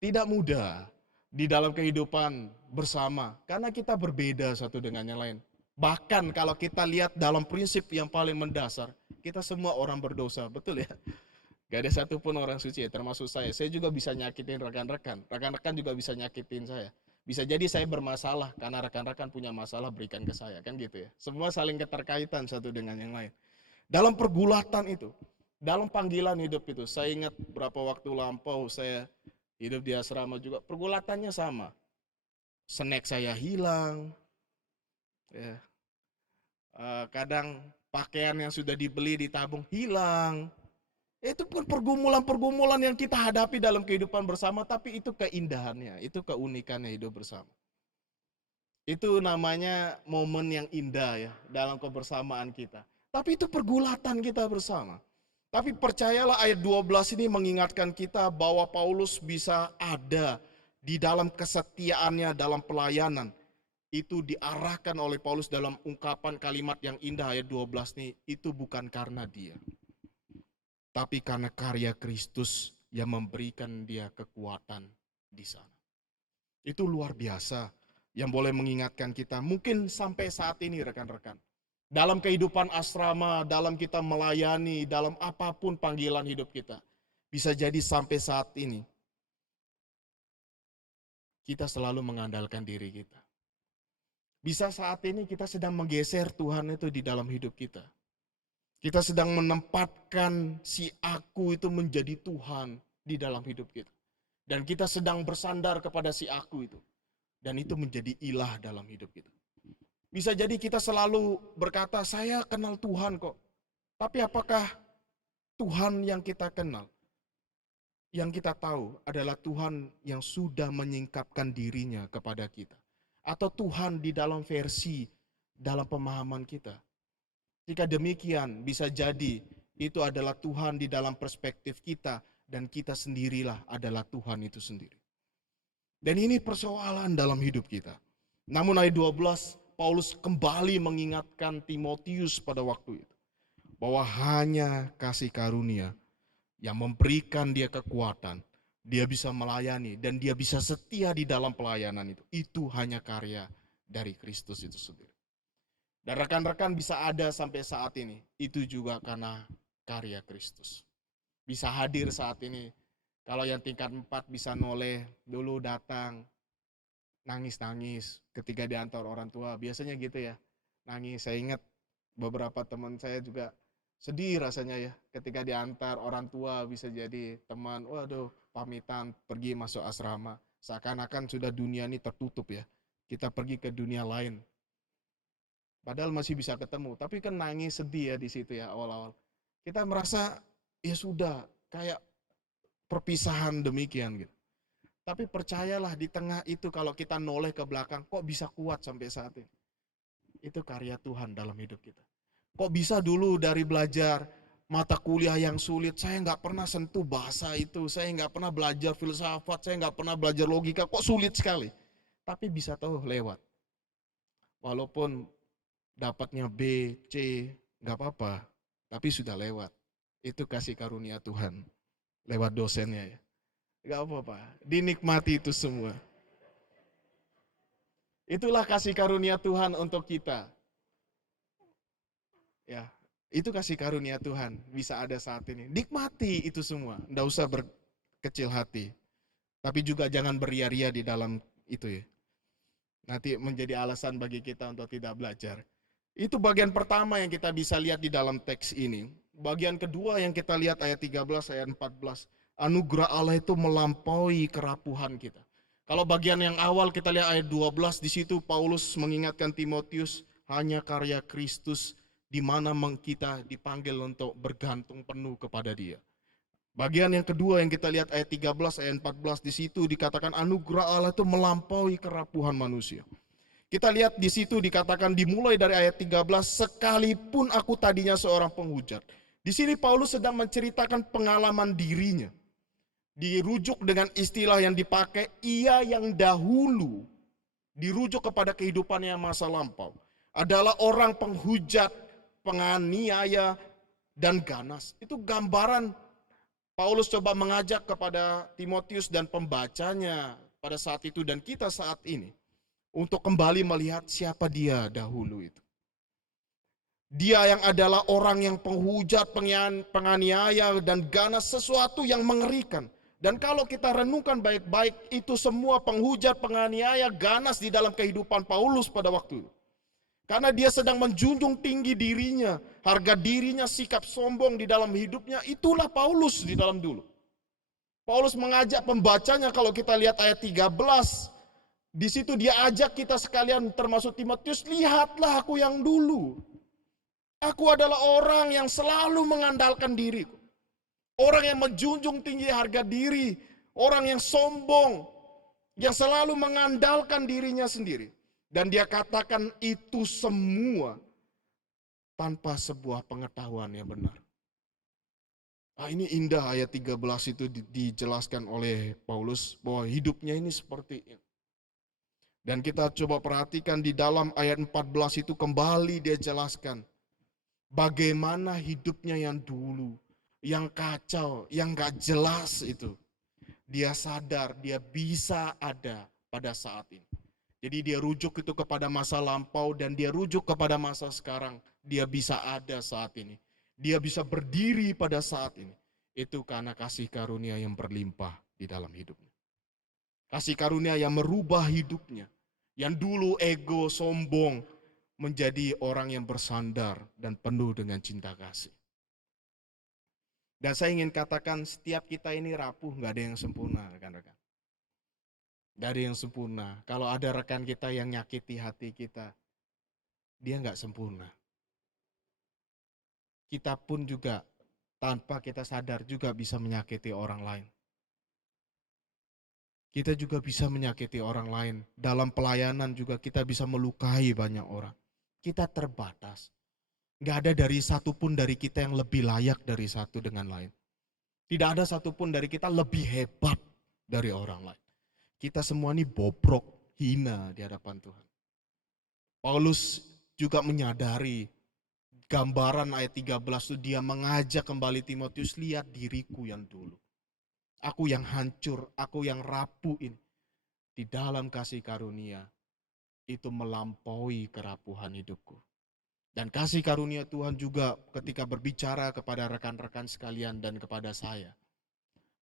Tidak mudah di dalam kehidupan bersama, karena kita berbeda satu dengan yang lain. Bahkan kalau kita lihat dalam prinsip yang paling mendasar, kita semua orang berdosa, betul ya? Gak ada satupun orang suci ya, termasuk saya. Saya juga bisa nyakitin rekan-rekan. Rekan-rekan juga bisa nyakitin saya. Bisa jadi saya bermasalah karena rekan-rekan punya masalah berikan ke saya, kan gitu ya. Semua saling keterkaitan satu dengan yang lain. Dalam pergulatan itu, dalam panggilan hidup itu, saya ingat berapa waktu lampau saya hidup di asrama juga, pergulatannya sama. Snack saya hilang, ya. Kadang pakaian yang sudah dibeli ditabung hilang. Itu pun pergumulan-pergumulan yang kita hadapi dalam kehidupan bersama, tapi itu keindahannya, itu keunikannya hidup bersama. Itu namanya momen yang indah ya dalam kebersamaan kita. Tapi itu pergulatan kita bersama. Tapi percayalah ayat 12 ini mengingatkan kita bahwa Paulus bisa ada di dalam kesetiaannya dalam pelayanan. Itu diarahkan oleh Paulus dalam ungkapan kalimat yang indah ayat 12 ini, itu bukan karena dia. Tapi karena karya Kristus yang memberikan dia kekuatan di sana. Itu luar biasa yang boleh mengingatkan kita. Mungkin sampai saat ini rekan-rekan. Dalam kehidupan asrama, dalam kita melayani, dalam apapun panggilan hidup kita. Bisa jadi sampai saat ini. kita selalu mengandalkan diri kita. Bisa saat ini kita sedang menggeser Tuhan itu di dalam hidup kita. Kita sedang menempatkan si aku itu menjadi Tuhan di dalam hidup kita. Dan kita sedang bersandar kepada si aku itu. Dan itu menjadi ilah dalam hidup kita. Bisa jadi kita selalu berkata, saya kenal Tuhan kok. Tapi apakah Tuhan yang kita kenal, yang kita tahu adalah Tuhan yang sudah menyingkapkan dirinya kepada kita? Atau Tuhan di dalam versi, dalam pemahaman kita? Jika demikian, bisa jadi itu adalah Tuhan di dalam perspektif kita, dan kita sendirilah adalah Tuhan itu sendiri. Dan ini persoalan dalam hidup kita. Namun ayat 12, Paulus kembali mengingatkan Timotius pada waktu itu, bahwa hanya kasih karunia yang memberikan dia kekuatan, dia bisa melayani, dan dia bisa setia di dalam pelayanan itu. Itu hanya karya dari Kristus itu sendiri. Dan rekan-rekan bisa ada sampai saat ini, itu juga karena karya Kristus. Bisa hadir saat ini, kalau yang tingkat 4 bisa noleh, dulu datang, nangis-nangis ketika diantar orang tua, biasanya gitu ya, nangis. Saya ingat beberapa teman saya juga sedih rasanya ya, ketika diantar orang tua, bisa jadi teman, waduh pamitan pergi masuk asrama, seakan-akan sudah dunia ini tertutup ya, kita pergi ke dunia lain. Padahal masih bisa ketemu, tapi kan nangis sedih ya di situ ya awal-awal. Kita merasa ya sudah kayak perpisahan demikian gitu. Tapi percayalah di tengah itu kalau kita noleh ke belakang, kok bisa kuat sampai saat ini? Itu karya Tuhan dalam hidup kita. Kok bisa dulu dari belajar mata kuliah yang sulit, saya nggak pernah sentuh bahasa itu, saya nggak pernah belajar filsafat, saya nggak pernah belajar logika, kok sulit sekali. Tapi bisa tahu lewat. Walaupun dapatnya B, C, nggak apa-apa, tapi sudah lewat. Itu kasih karunia Tuhan, lewat dosennya ya. Nggak apa-apa, dinikmati itu semua. Itulah kasih karunia Tuhan untuk kita. Ya, itu kasih karunia Tuhan, bisa ada saat ini. Nikmati itu semua, nggak usah berkecil hati. Tapi juga jangan beria-ria di dalam itu ya. Nanti menjadi alasan bagi kita untuk tidak belajar. Itu bagian pertama yang kita bisa lihat di dalam teks ini. Bagian kedua yang kita lihat ayat 13, ayat 14. Anugerah Allah itu melampaui kerapuhan kita. Kalau bagian yang awal kita lihat ayat 12, di situ Paulus mengingatkan Timotius, hanya karya Kristus di mana kita dipanggil untuk bergantung penuh kepada Dia. Bagian yang kedua yang kita lihat ayat 13, ayat 14, di situ dikatakan anugerah Allah itu melampaui kerapuhan manusia. Kita lihat di situ dikatakan dimulai dari ayat 13, sekalipun aku tadinya seorang penghujat. Di sini Paulus sedang menceritakan pengalaman dirinya. Dirujuk dengan istilah yang dipakai, ia yang dahulu dirujuk kepada kehidupannya masa lampau. Adalah orang penghujat, penganiaya, dan ganas. Itu gambaran Paulus coba mengajak kepada Timotius dan pembacanya pada saat itu dan kita saat ini. Untuk kembali melihat siapa dia dahulu itu. Dia yang adalah orang yang penghujat, penganiaya, dan ganas, sesuatu yang mengerikan. Dan kalau kita renungkan baik-baik, itu semua penghujat, penganiaya, ganas di dalam kehidupan Paulus pada waktu itu. Karena dia sedang menjunjung tinggi dirinya, harga dirinya, sikap sombong di dalam hidupnya, itulah Paulus di dalam dulu. Paulus mengajak pembacanya, kalau kita lihat ayat 13, di situ dia ajak kita sekalian termasuk Timotius, lihatlah aku yang dulu. Aku adalah orang yang selalu mengandalkan diriku. Orang yang menjunjung tinggi harga diri, orang yang sombong, yang selalu mengandalkan dirinya sendiri. Dan dia katakan itu semua tanpa sebuah pengetahuan yang benar. Ini indah ayat 13 itu dijelaskan oleh Paulus bahwa hidupnya ini seperti ini. Dan kita coba perhatikan di dalam ayat 14 itu kembali dia jelaskan bagaimana hidupnya yang dulu, yang kacau, yang gak jelas itu. Dia sadar dia bisa ada pada saat ini. Jadi dia rujuk itu kepada masa lampau dan dia rujuk kepada masa sekarang. Dia bisa ada saat ini. Dia bisa berdiri pada saat ini. Itu karena kasih karunia yang berlimpah di dalam hidupnya. Kasih karunia yang merubah hidupnya. Yang dulu ego, sombong, menjadi orang yang bersandar dan penuh dengan cinta kasih. Dan saya ingin katakan setiap kita ini rapuh, gak ada yang sempurna rekan-rekan. Gak ada yang sempurna. Kalau ada rekan kita yang nyakiti hati kita, dia gak sempurna. Kita pun juga tanpa kita sadar juga bisa menyakiti orang lain. Kita juga bisa menyakiti orang lain. Dalam pelayanan juga kita bisa melukai banyak orang. Kita terbatas. Gak ada dari satupun dari kita yang lebih layak dari satu dengan lain. Tidak ada satupun dari kita lebih hebat dari orang lain. Kita semua ini bobrok, hina di hadapan Tuhan. Paulus juga menyadari gambaran ayat 13 itu dia mengajak kembali Timotius, lihat diriku yang dulu. Aku yang hancur, aku yang rapuh ini. Di dalam kasih karunia itu melampaui kerapuhan hidupku. Dan kasih karunia Tuhan juga ketika berbicara kepada rekan-rekan sekalian dan kepada saya.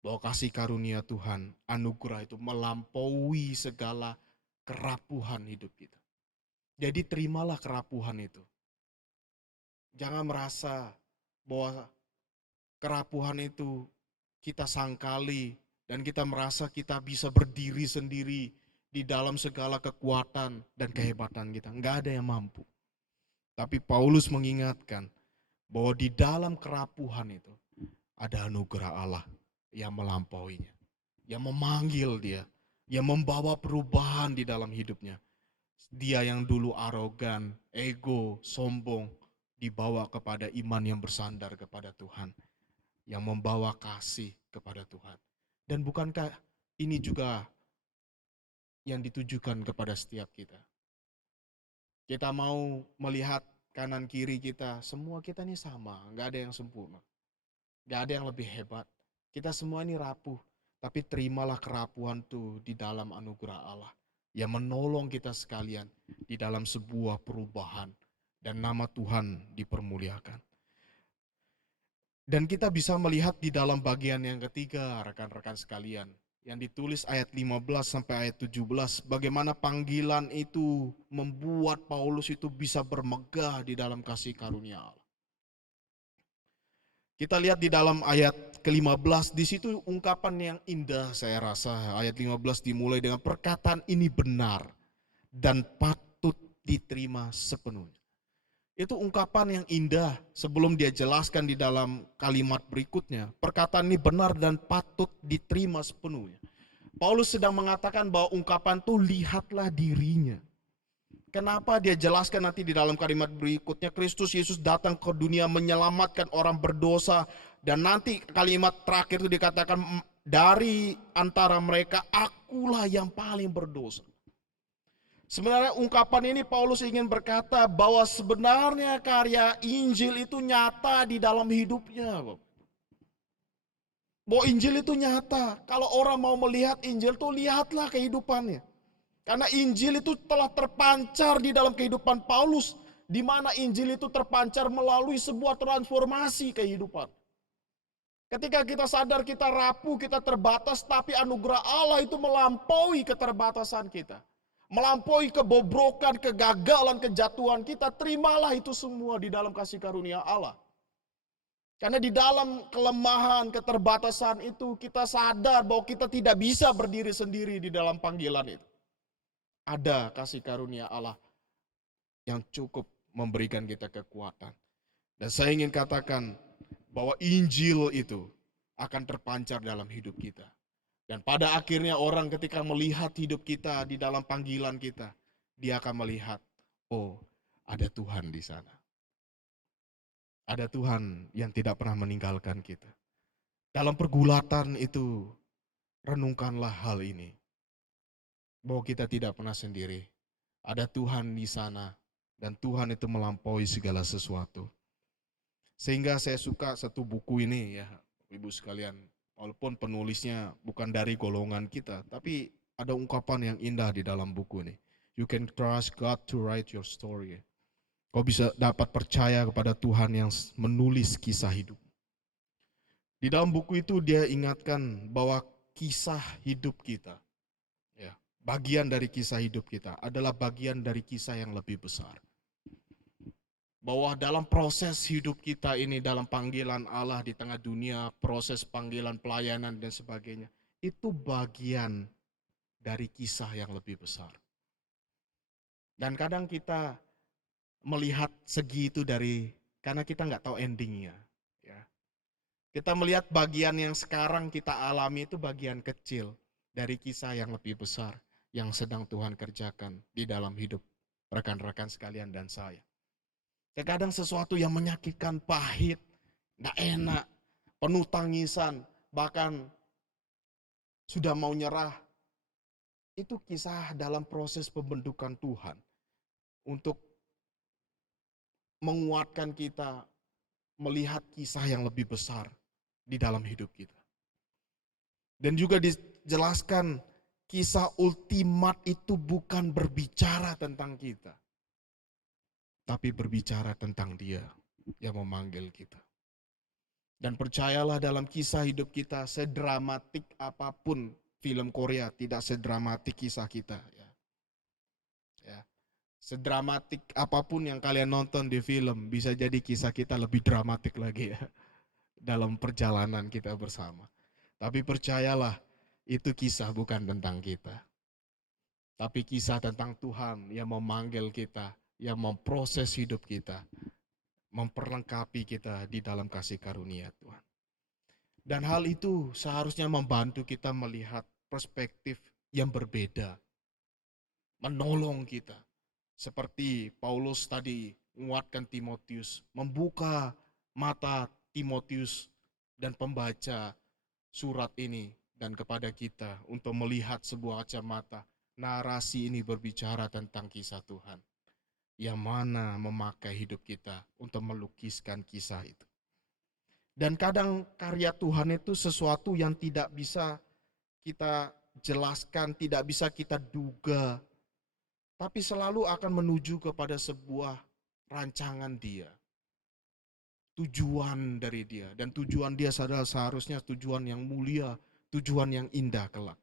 Bahwa kasih karunia Tuhan, anugerah itu melampaui segala kerapuhan hidup kita. Jadi terimalah kerapuhan itu. Jangan merasa bahwa kerapuhan itu kita sangkali dan kita merasa kita bisa berdiri sendiri di dalam segala kekuatan dan kehebatan kita. Enggak ada yang mampu. Tapi Paulus mengingatkan bahwa di dalam kerapuhan itu ada anugerah Allah yang melampauinya, yang memanggil dia, yang membawa perubahan di dalam hidupnya. Dia yang dulu arogan, ego, sombong, dibawa kepada iman yang bersandar kepada Tuhan, yang membawa kasih kepada Tuhan. Dan bukankah ini juga yang ditujukan kepada setiap kita? Kita mau melihat kanan kiri kita, semua kita ini sama, gak ada yang sempurna. Gak ada yang lebih hebat. Kita semua ini rapuh, tapi terimalah kerapuhan itu di dalam anugerah Allah yang menolong kita sekalian di dalam sebuah perubahan dan nama Tuhan dipermuliakan. Dan kita bisa melihat di dalam bagian yang ketiga, rekan-rekan sekalian, yang ditulis ayat 15 sampai ayat 17, bagaimana panggilan itu membuat Paulus itu bisa bermegah di dalam kasih karunia Allah. Kita lihat di dalam ayat ke-15, di situ ungkapan yang indah saya rasa. Ayat 15 dimulai dengan perkataan ini benar dan patut diterima sepenuhnya. Itu ungkapan yang indah sebelum dia jelaskan di dalam kalimat berikutnya. Perkataan ini benar dan patut diterima sepenuhnya. Paulus sedang mengatakan bahwa ungkapan itu lihatlah dirinya. Kenapa dia jelaskan nanti di dalam kalimat berikutnya, Kristus Yesus datang ke dunia menyelamatkan orang berdosa. Dan nanti kalimat terakhir itu dikatakan dari antara mereka akulah yang paling berdosa. Sebenarnya ungkapan ini Paulus ingin berkata bahwa sebenarnya karya Injil itu nyata di dalam hidupnya. Bahwa Injil itu nyata. Kalau orang mau melihat Injil itu lihatlah kehidupannya. Karena Injil itu telah terpancar di dalam kehidupan Paulus. Di mana Injil itu terpancar melalui sebuah transformasi kehidupan. Ketika kita sadar kita rapuh, kita terbatas, tapi anugerah Allah itu melampaui keterbatasan kita. Melampaui kebobrokan, kegagalan, kejatuhan kita. Terimalah itu semua di dalam kasih karunia Allah. Karena di dalam kelemahan, keterbatasan itu kita sadar bahwa kita tidak bisa berdiri sendiri di dalam panggilan itu. Ada kasih karunia Allah yang cukup memberikan kita kekuatan. Dan saya ingin katakan bahwa Injil itu akan terpancar dalam hidup kita. Dan pada akhirnya orang ketika melihat hidup kita di dalam panggilan kita, dia akan melihat, oh ada Tuhan di sana. Ada Tuhan yang tidak pernah meninggalkan kita. Dalam pergulatan itu, renungkanlah hal ini. Bahwa kita tidak pernah sendiri. Ada Tuhan di sana. Dan Tuhan itu melampaui segala sesuatu. Sehingga saya suka satu buku ini ya, ibu sekalian. Walaupun penulisnya bukan dari golongan kita. Tapi ada ungkapan yang indah di dalam buku ini. You can trust God to write your story. Kau bisa dapat percaya kepada Tuhan yang menulis kisah hidup. Di dalam buku itu dia ingatkan bahwa kisah hidup kita bagian dari kisah hidup kita, adalah bagian dari kisah yang lebih besar. Bahwa dalam proses hidup kita ini, dalam panggilan Allah di tengah dunia, proses panggilan pelayanan dan sebagainya, itu bagian dari kisah yang lebih besar. Dan kadang kita melihat segi itu karena kita nggak tahu endingnya. Ya. Kita melihat bagian yang sekarang kita alami itu bagian kecil dari kisah yang lebih besar yang sedang Tuhan kerjakan di dalam hidup rekan-rekan sekalian dan saya. Terkadang sesuatu yang menyakitkan, pahit, gak enak, penuh tangisan, bahkan sudah mau nyerah. Itu kisah dalam proses pembentukan Tuhan untuk menguatkan kita melihat kisah yang lebih besar di dalam hidup kita. Dan juga dijelaskan kisah ultimat itu bukan berbicara tentang kita, tapi berbicara tentang Dia yang memanggil kita. Dan percayalah dalam kisah hidup kita, sedramatik apapun film Korea, tidak sedramatik kisah kita. Ya. Sedramatik apapun yang kalian nonton di film, bisa jadi kisah kita lebih dramatik lagi ya, dalam perjalanan kita bersama. Tapi percayalah, itu kisah bukan tentang kita, tapi kisah tentang Tuhan yang memanggil kita, yang memproses hidup kita, memperlengkapi kita di dalam kasih karunia Tuhan. Dan hal itu seharusnya membantu kita melihat perspektif yang berbeda, menolong kita. Seperti Paulus tadi menguatkan Timotius, membuka mata Timotius dan pembaca surat ini dan kepada kita untuk melihat sebuah kacamata. Narasi ini berbicara tentang kisah Tuhan, yang mana memakai hidup kita untuk melukiskan kisah itu. Dan kadang karya Tuhan itu sesuatu yang tidak bisa kita jelaskan, tidak bisa kita duga, tapi selalu akan menuju kepada sebuah rancangan Dia, tujuan dari Dia, dan tujuan Dia adalah seharusnya tujuan yang mulia, tujuan yang indah kelak.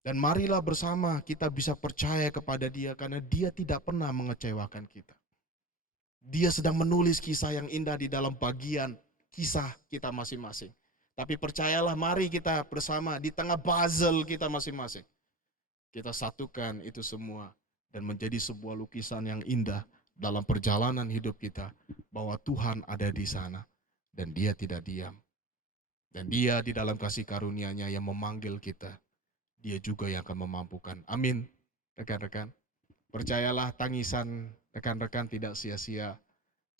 Dan marilah bersama kita bisa percaya kepada Dia, karena Dia tidak pernah mengecewakan kita. Dia sedang menulis kisah yang indah di dalam bagian kisah kita masing-masing. Tapi percayalah, mari kita bersama di tengah puzzle kita masing-masing, kita satukan itu semua dan menjadi sebuah lukisan yang indah dalam perjalanan hidup kita, bahwa Tuhan ada di sana dan Dia tidak diam. Dan Dia di dalam kasih karunia-Nya yang memanggil kita, Dia juga yang akan memampukan. Amin, rekan-rekan. Percayalah, tangisan rekan-rekan tidak sia-sia.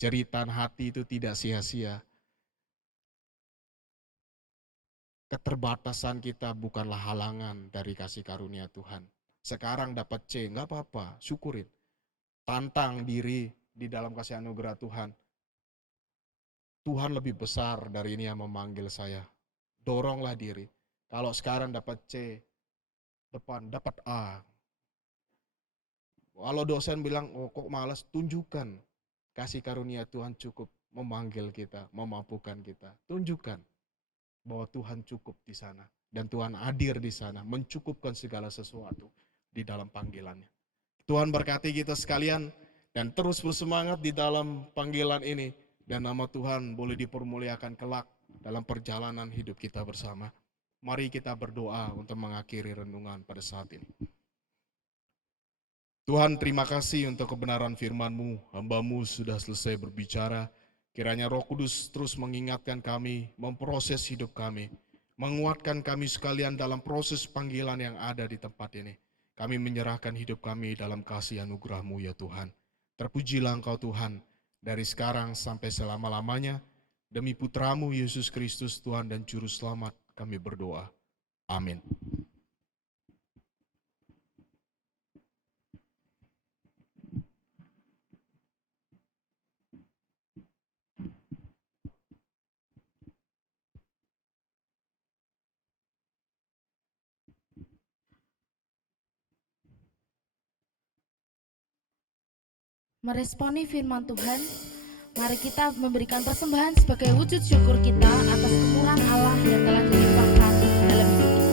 Jeritan hati itu tidak sia-sia. Keterbatasan kita bukanlah halangan dari kasih karunia Tuhan. Sekarang dapat C, nggak apa-apa, syukurin. Tantang diri di dalam kasih anugerah Tuhan. Tuhan lebih besar dari ini yang memanggil saya. Doronglah diri. Kalau sekarang dapat C, depan dapat A. Kalau dosen bilang, oh kok malas, tunjukkan kasih karunia Tuhan cukup memanggil kita, memampukan kita. Tunjukkan bahwa Tuhan cukup di sana dan Tuhan hadir di sana, mencukupkan segala sesuatu di dalam panggilannya. Tuhan berkati kita sekalian dan terus bersemangat di dalam panggilan ini, dan nama Tuhan boleh dipermuliakan kelak dalam perjalanan hidup kita bersama. Mari kita berdoa untuk mengakhiri renungan pada saat ini. Tuhan, terima kasih untuk kebenaran firman-Mu. Hamba-Mu sudah selesai berbicara. Kiranya Roh Kudus terus mengingatkan kami, memproses hidup kami, menguatkan kami sekalian dalam proses panggilan yang ada di tempat ini. Kami menyerahkan hidup kami dalam kasih anugerah-Mu ya Tuhan. Terpujilah Engkau Tuhan, dari sekarang sampai selama-lamanya. Demi Putra-Mu Yesus Kristus Tuhan dan Juru Selamat kami berdoa. Amin. Meresponi firman Tuhan, mari kita memberikan persembahan sebagai wujud syukur kita atas kemurahan Allah yang telah dilimpahkan dalam hidup kita.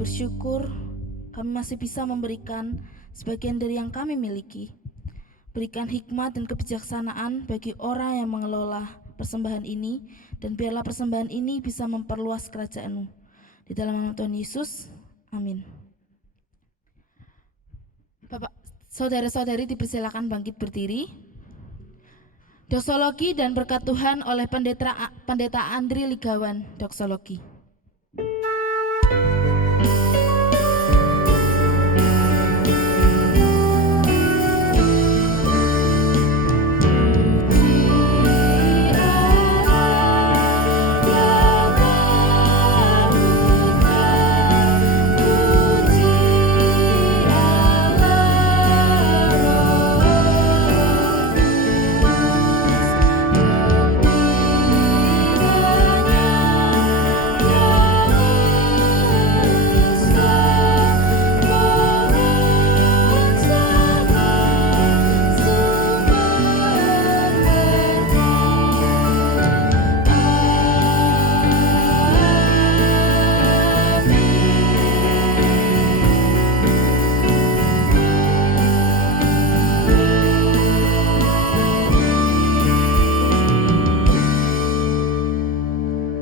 bersyukur kami masih bisa memberikan sebagian dari yang kami miliki. Berikan hikmat dan kebijaksanaan bagi orang yang mengelola persembahan ini, dan biarlah persembahan ini bisa memperluas kerajaan-Mu. Di dalam nama Tuhan Yesus, amin. Bapak, saudara-saudari dipersilakan bangkit berdiri. Doksologi dan berkat Tuhan oleh Pendeta Andri Ligawan, Doksologi.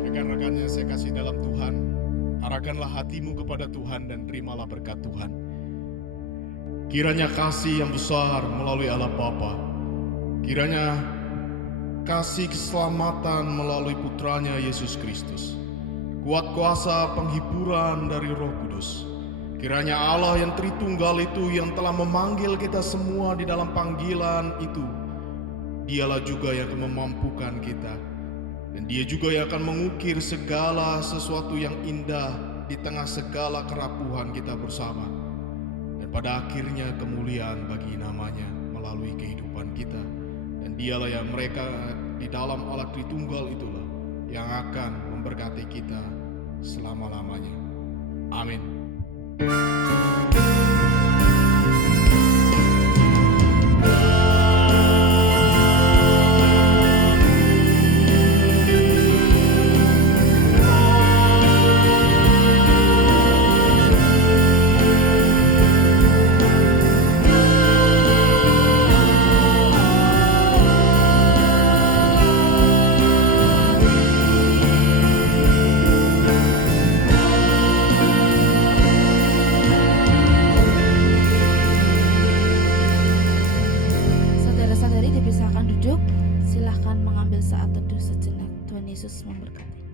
Rekan-rekan yang saya kasih dalam Tuhan, arahkanlah hatimu kepada Tuhan dan terimalah berkat Tuhan. Kiranya kasih yang besar melalui Allah Bapa, kiranya kasih keselamatan melalui putranya Yesus Kristus, kuat kuasa penghiburan dari Roh Kudus, kiranya Allah yang Tritunggal itu yang telah memanggil kita semua di dalam panggilan itu, Dialah juga yang akan memampukan kita. Dan Dia juga yang akan mengukir segala sesuatu yang indah di tengah segala kerapuhan kita bersama. Dan pada akhirnya kemuliaan bagi namanya melalui kehidupan kita. Dan Dialah yang mereka di dalam Allah Tritunggal itulah yang akan memberkati kita selama-lamanya. Amin. Saudara-saudari dipersilakan duduk. Silahkan mengambil saat teduh sejenak. Tuhan Yesus memberkati.